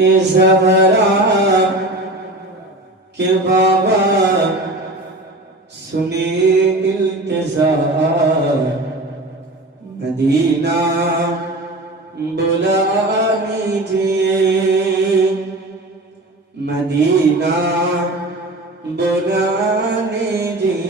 اے زہرا کہ بابا سنی التزا مدینہ بلا لیجیے مدینہ بلا لیجیے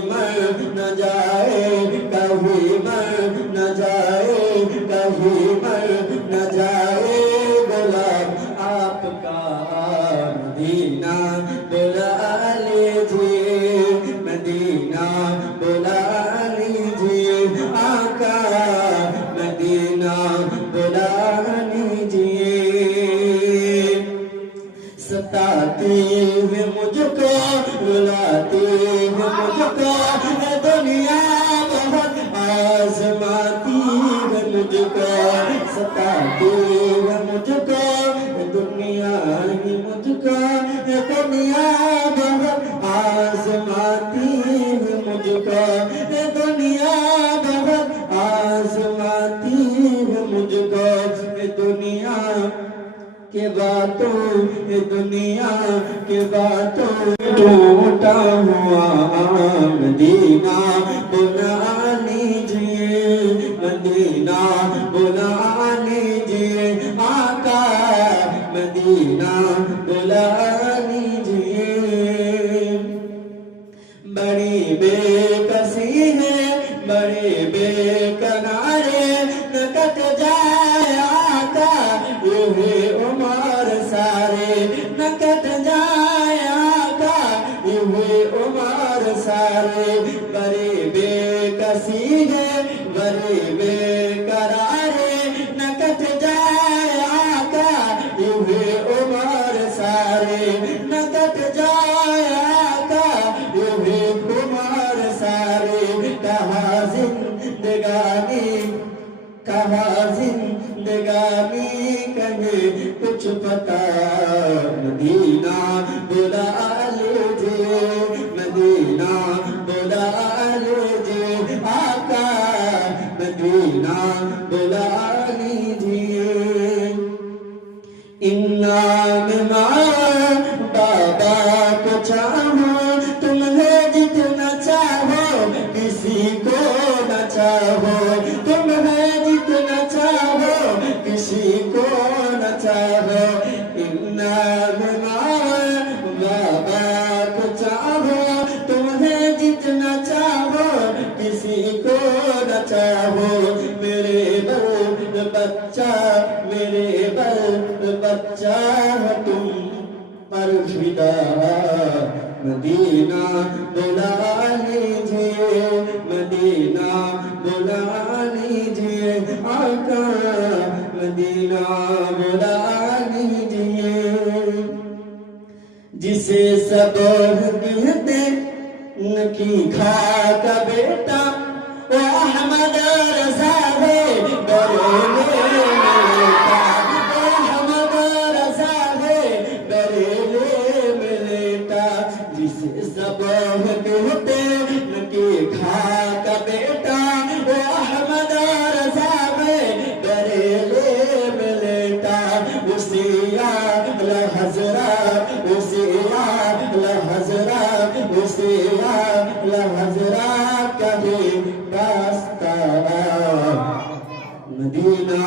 کہیں مر نہ جائے کہیں مر نہ جائے کہیں مر نہ جائے غلام آپ کا مدینہ بلا لیجیے مدینہ بلا لیجیے آقا مدینہ بلا لیجیے ستاتی ہے مجھ کو بلاتی ہے دنیا بہت آزماتی ہے مجھ کو ستاتی ہے مجھ کو دنیا ہی مجھ کو دنیا بہت آزماتی ہے مجھ کو دنیا بہت آزماتی ہے مجھ کو دنیا کے باتوں یہ دنیا کے باتوں۔ ٹوٹا ہوا مدینہ بلا لیجیے مدینہ بلا لیجیے آقا مدینہ بلا لیجیے عمر سارے بڑے بے کسی ہے بڑے بے قرارے نکٹ جائے آقا، یہ عمر سارے۔ نکٹ جائے آقا، یہ عمر سارے۔ کہا زندگانی کہا زندگانی کہیں کچھ پتا مدینہ بلا مدینہ بلا لیجیے آقا مدینہ بلا لیجیے انام ماں بابا کو چاہو نہ چاہو میرے بل بچہ، میرے بل بچہ تم پر فدا مدینہ بلا لیجیے مدینہ بلا لیجیے آقا، مدینہ بلا لیجیے جسے سب کہتے نکی کھا کا بیٹا احمد رضا ہے بریلے ملیتا کبھی مدینہ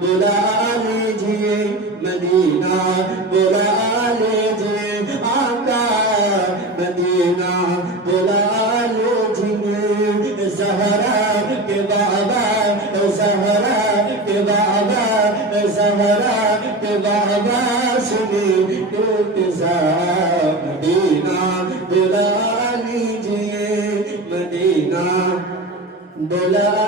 بلا لیجیے، مدینہ بلا لیجیے، آقا، مدینہ بلا لیجیے۔ زہرا کے بابا، زہرا کے بابا، زہرا کے بابا، سنی التزام مدینہ بلا لیجیے مدینہ مدینہ بلا